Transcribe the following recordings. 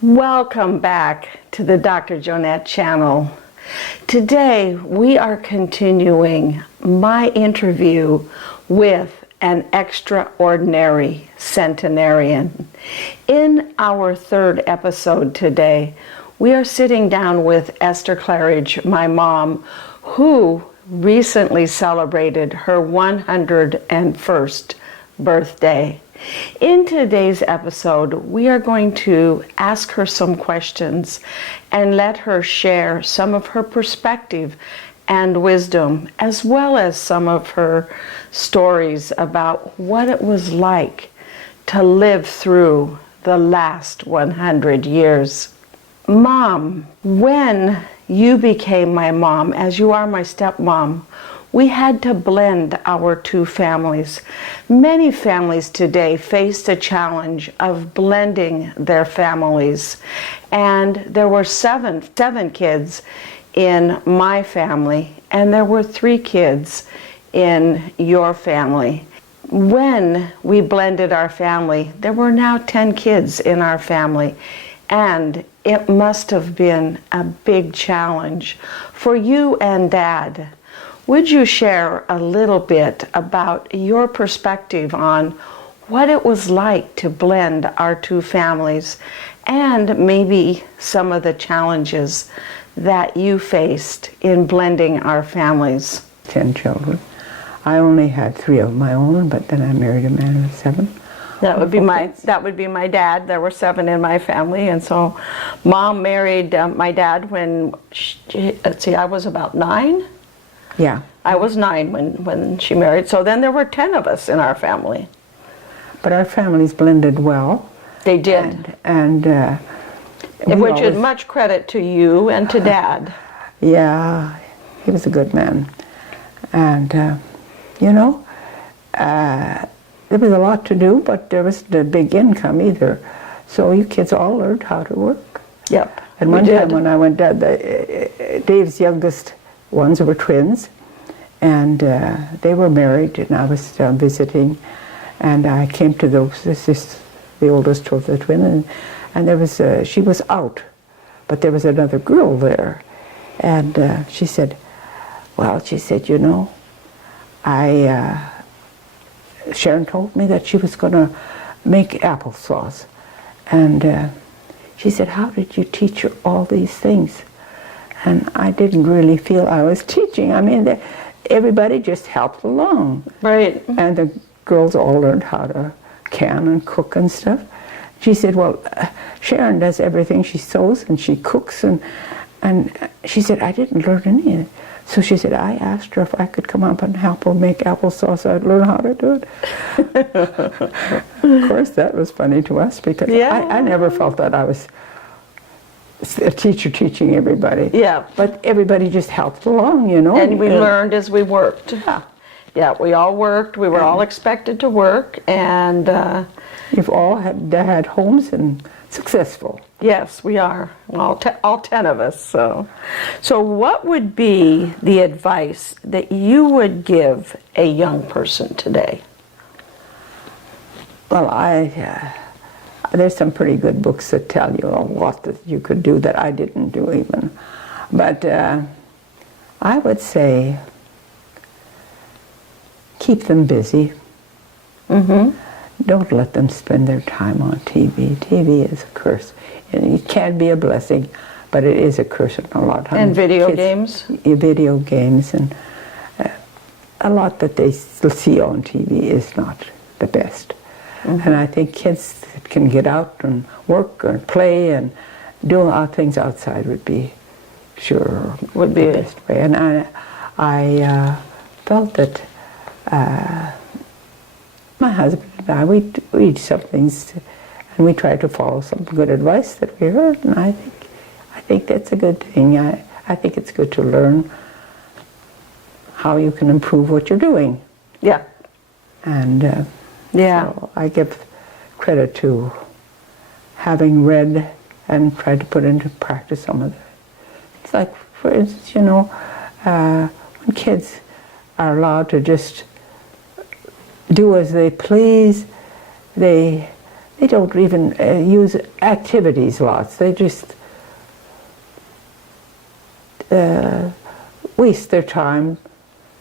Welcome back to the Dr. Jonette channel. Today we are continuing my interview with an extraordinary centenarian. In our third episode today, we are sitting down with Esther Claridge, my mom, who recently celebrated her 101st birthday. In today's episode, we are going to ask her some questions and let her share some of her perspective and wisdom, as well as some of her stories about what it was like to live through the last 100 years. Mom, when you became my mom, as you are my stepmom, we had to blend our two families. Many families today face the challenge of blending their families. And there were seven kids in my family, and there were 3 kids in your family. When we blended our family, there were now 10 kids in our family, and it must have been a big challenge for you and Dad. Would you share a little bit about your perspective on what it was like to blend our two families, and maybe some of the challenges that you faced in blending our families? 10 children. I only had 3 of my own, but then I married a man with 7. That would be my dad. There were 7 in my family, and so Mom married my dad when I was about 9. Yeah. I was 9 when she married, so then there were 10 of us in our family. But our families blended well. They did. Which is much credit to you and to Dad. Yeah, he was a good man. And, there was a lot to do, but there wasn't a big income either. So you kids all learned how to work. Yep. And one time when I went down, Dave's youngest ones were twins, and they were married, and I was visiting, and I came to the oldest of the twin, and there was she was out, but there was another girl there, and she said, Sharon told me that she was going to make applesauce, and she said, how did you teach her all these things? And I didn't really feel I was teaching. I mean, everybody just helped along. Right. And the girls all learned how to can and cook and stuff. She said, well, Sharon does everything. She sews and she cooks. And she said, I didn't learn any of it. So she said, I asked her if I could come up and help her make applesauce. I'd learn how to do it. Of course, that was funny to us because I never felt that I was a teacher teaching everybody. Yeah. But everybody just helped along, And we learned as we worked. Yeah. Yeah, we all worked. We were all expected to work, and you've all had homes and successful. Yes, we are. All 10 of us. So what would be the advice that you would give a young person today? Well, there's some pretty good books that tell you a lot that you could do that I didn't do even. But I would say keep them busy. Mm-hmm. Don't let them spend their time on TV. TV is a curse. It can be a blessing, but it is a curse a lot of times. And video games? Video games, and a lot that they see on TV is not the best. Mm-hmm. And I think kids that can get out and work and play and do things outside would be the best way. And I felt that my husband and I, we eat some things, and we try to follow some good advice that we heard, and I think that's a good thing. I think it's good to learn how you can improve what you're doing. Yeah. And so I give credit to having read and tried to put into practice some of it. It's like, for instance, when kids are allowed to just do as they please, they they don't even use activities lots. They just waste their time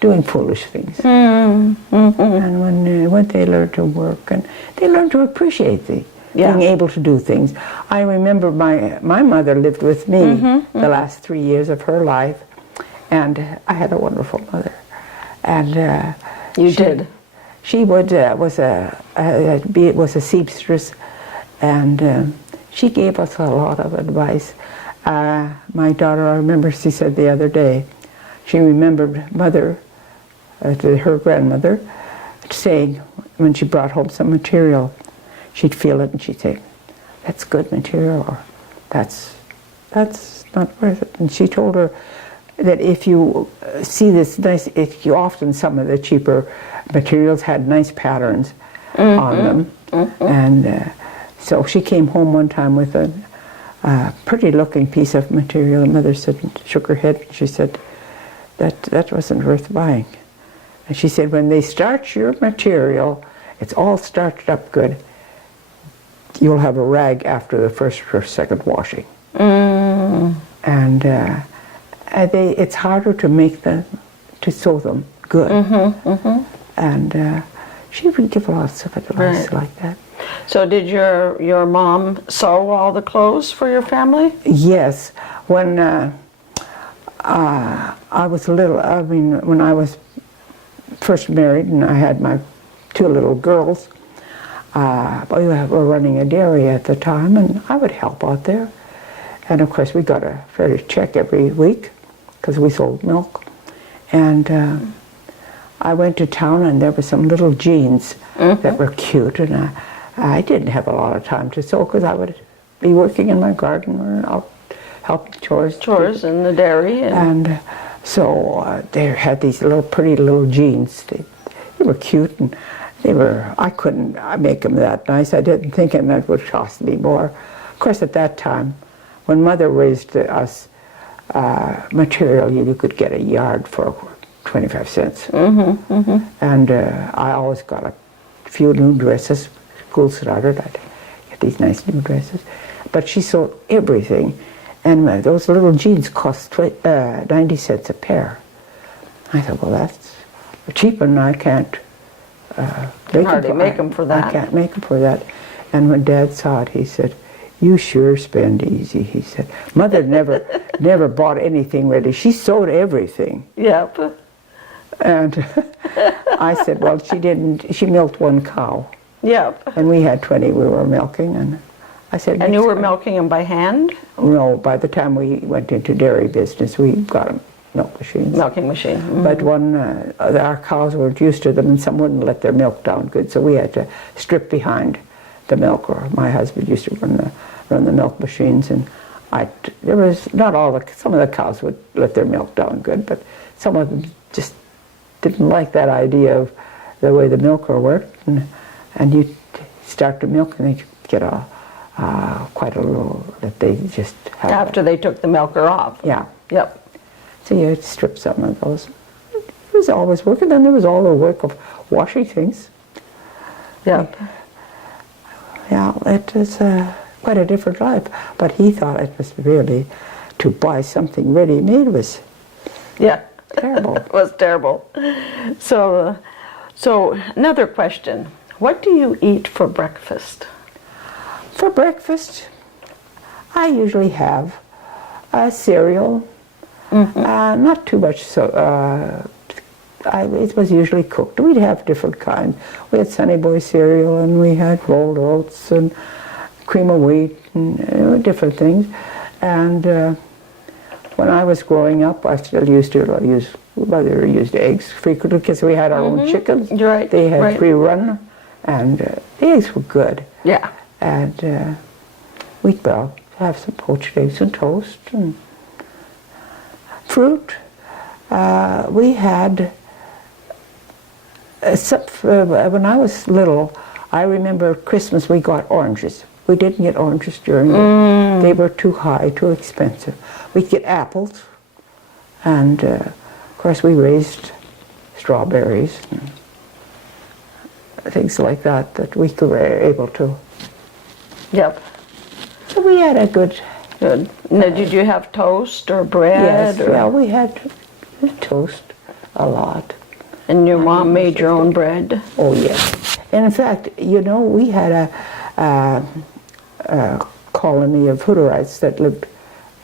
doing foolish things. And when they learn to work, and they learn to appreciate being able to do things. I remember my mother lived with me the last 3 years of her life, and I had a wonderful mother. And she was a seamstress, and she gave us a lot of advice. My daughter, I remember she said the other day, she remembered mother, her grandmother, saying when she brought home some material, she'd feel it and she'd say, "That's good material," or "That's not worth it." And she told her that if you see this nice, often some of the cheaper materials had nice patterns on them, and so she came home one time with a pretty-looking piece of material. And Mother shook her head, and she said, that wasn't worth buying. And she said, when they starch your material, it's all starched up good, you'll have a rag after the first or second washing. And it's harder to make them, to sew them good. And she would give lots of advice like that. So did your mom sew all the clothes for your family? Yes. When I was little, when I was first married and I had my 2 little girls, we were running a dairy at the time, and I would help out there. And of course we got a fair check every week because we sold milk. And I went to town, and there were some little jeans that were cute, and I didn't have a lot of time to sew because I would be working in my garden or out helping chores in the dairy. And so they had these pretty little jeans. They were cute, and I couldn't make them that nice. I didn't think it would cost me more. Of course, at that time, when Mother raised us, material you could get a yard for 25 cents. And I always got a few new dresses. School started, I'd get these nice new dresses. But she sold everything, and those little jeans cost 90 cents a pair. I thought, well, that's cheap, and I can't make them for that. I can't make them for that. And when Dad saw it, he said, "You sure spend easy," he said. Mother never bought anything ready. She sewed everything. Yep. And I said, well, she milked 1 cow. Yep. And we had 20 we were milking, and I said, and you were milking them by hand? No, by the time we went into dairy business, we got them milk machines. Milking machine. But our cows weren't used to them, and some wouldn't let their milk down good, so we had to strip behind the milk, or my husband used to run the milk machines, and there was not all some of the cows would let their milk down good, but some of them just didn't like that idea of the way the milker worked, and you start to milk, and they get quite a little that they just have. After they took the milker off. Yeah. Yep. So you had to strip some of those. It was always work, and then there was all the work of washing things. Yep. Yeah, it was quite a different life. But he thought it was really, to buy something ready-made was terrible. It was terrible. So another question. What do you eat for breakfast? For breakfast, I usually have cereal. Not too much, it was usually cooked. We'd have different kinds. We had Sunny Boy cereal, and we had rolled oats and cream of wheat, and different things. And when I was growing up, I still used Mother used eggs frequently because we had our own chickens. You're right. They had free run, and the eggs were good. Yeah. And we'd have some poached eggs and toast and fruit. We had when I was little, I remember Christmas we got oranges. We didn't get oranges during they were too high, too expensive. We'd get apples, and of course we raised strawberries and things like that we were able to Yep. So we had a good. Good. Now, did you have toast or bread? Yes, or, yeah, we had toast a lot. And your mom made your own bread? Oh, yes. And in fact, you know, we had a colony of Hutterites that lived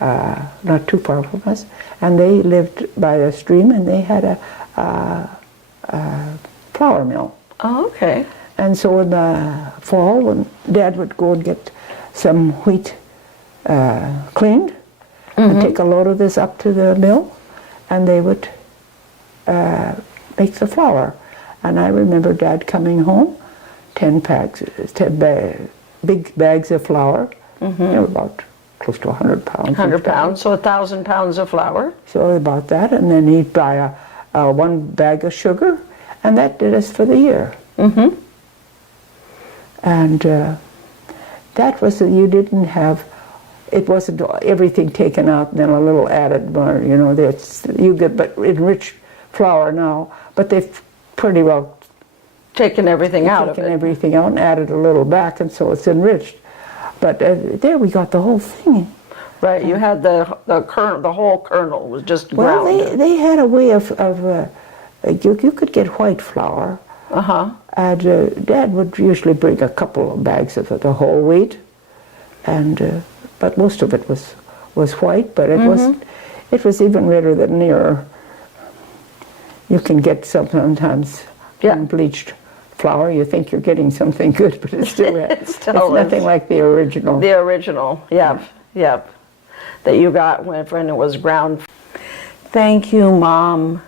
not too far from us, and they lived by a stream, and they had a flour mill. Oh, okay. And so in the fall, when Dad would go and get some wheat cleaned, and take a load of this up to the mill, and they would make the flour. And I remember Dad coming home, 10 big bags of flour. They were about close to 100 pounds. 100 pounds, so 1,000 pounds of flour? So about that, and then he'd buy one bag of sugar, and that did us for the year. And that was, you didn't have, it wasn't everything taken out and then a little added more, you know, you get but enriched flour now, but they've pretty well Taken everything out of it. taken everything out and added a little back, and so it's enriched. But there we got the whole thing. Right, you had the whole kernel was just Well, ground. they had a way of you could get white flour. And Dad would usually bring a couple of bags of the whole wheat, and but most of it was white. But it was even redder than near. You can get sometimes unbleached flour. You think you're getting something good, but it's still it's nothing like the original. The original, yep. That you got when it was ground. Thank you, Mom,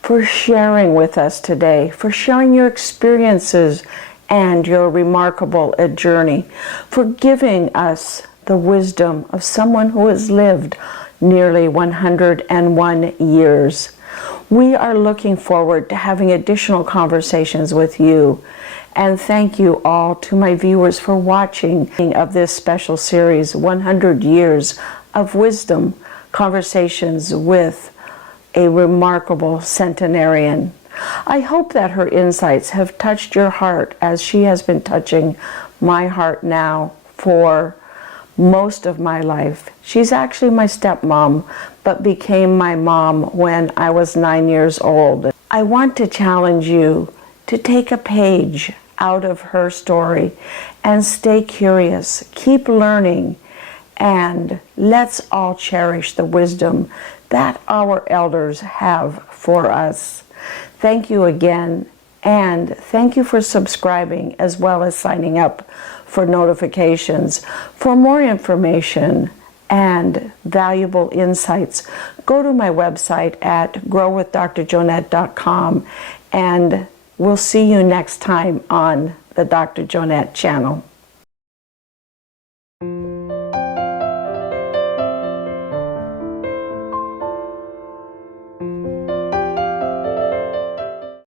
for sharing with us today, for sharing your experiences and your remarkable journey, for giving us the wisdom of someone who has lived nearly 101 years. We are looking forward to having additional conversations with you. And thank you all to my viewers for watching of this special series, 100 Years of Wisdom, Conversations with a Remarkable Centenarian. I hope that her insights have touched your heart as she has been touching my heart now for most of my life. She's actually my stepmom, but became my mom when I was 9 years old. I want to challenge you to take a page out of her story and stay curious, keep learning, and let's all cherish the wisdom that our elders have for us. Thank you again, and thank you for subscribing as well as signing up for notifications. For more information and valuable insights, go to my website at growwithdrjonette.com, and we'll see you next time on the Dr. Jonette channel.